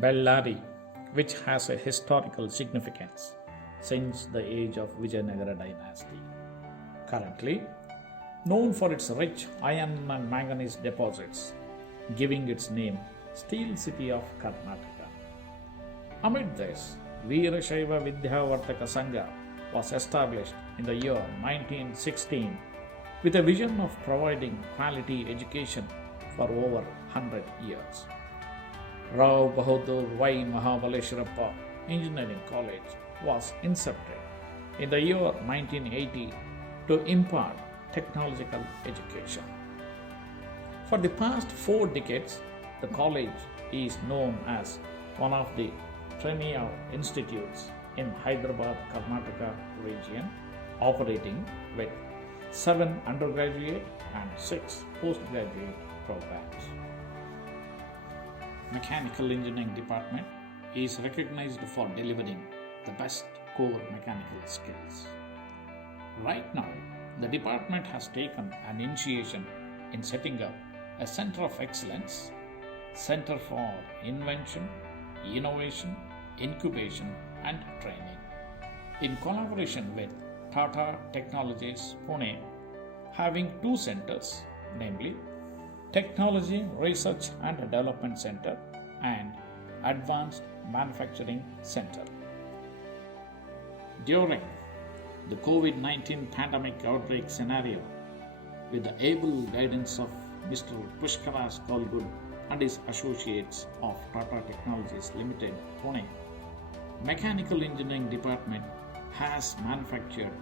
Bellary, which has a historical significance since the age of Vijayanagara dynasty. Currently known for its rich iron and manganese deposits, giving its name Steel City of Karnataka. Amid this, Veerashaiva Vidyavartaka Sangha was established in the year 1916 with a vision of providing quality education for over 100 years. Rao Bahadur Y. Mahabaleshwarappa Engineering College was incepted in the year 1980 to impart technological education. For the past 4 decades, the college is known as one of the premier institutes in Hyderabad, Karnataka region, operating with 7 undergraduate and 6 postgraduate programs. Mechanical Engineering Department is recognized for delivering the best core mechanical skills. Right now, the department has taken an initiation in setting up a Center of Excellence, Center for Invention, Innovation, Incubation and Training, in collaboration with TATA Technologies Pune, having 2 centers, namely Technology Research and Development Center and Advanced Manufacturing Center. During the COVID-19 pandemic outbreak scenario, with the able guidance of Mr. Pushkaras Kalgud and his associates of TATA Technologies Ltd, Pune, Mechanical Engineering Department has manufactured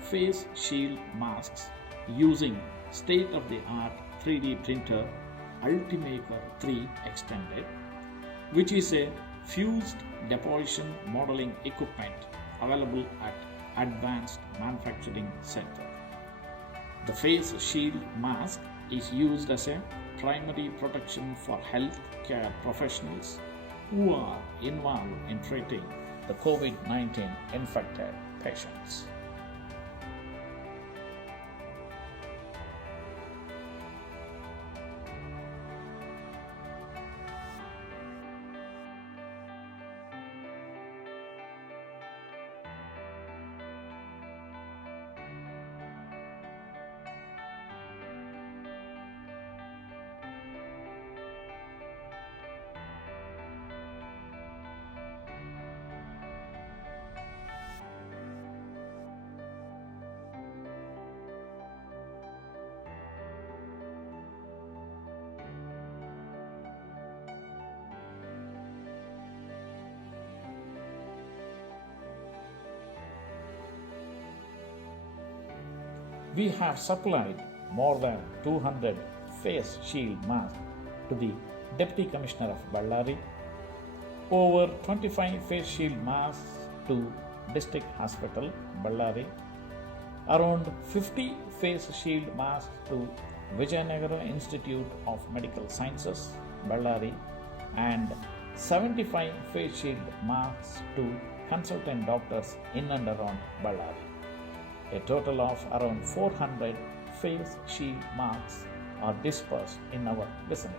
face shield masks using state-of-the-art 3D printer Ultimaker 3 Extended, which is a fused deposition modeling equipment available at Advanced Manufacturing Center. The face shield mask is used as a primary protection for healthcare professionals who are involved in treating the COVID-19 infected patients. We have supplied more than 200 face shield masks to the Deputy Commissioner of Bellary, over 25 face shield masks to District Hospital, Bellary, around 50 face shield masks to Vijayanagara Institute of Medical Sciences, Bellary, and 75 face shield masks to consultant doctors in and around Bellary. A total of around 400 face shield masks are dispersed in our vicinity.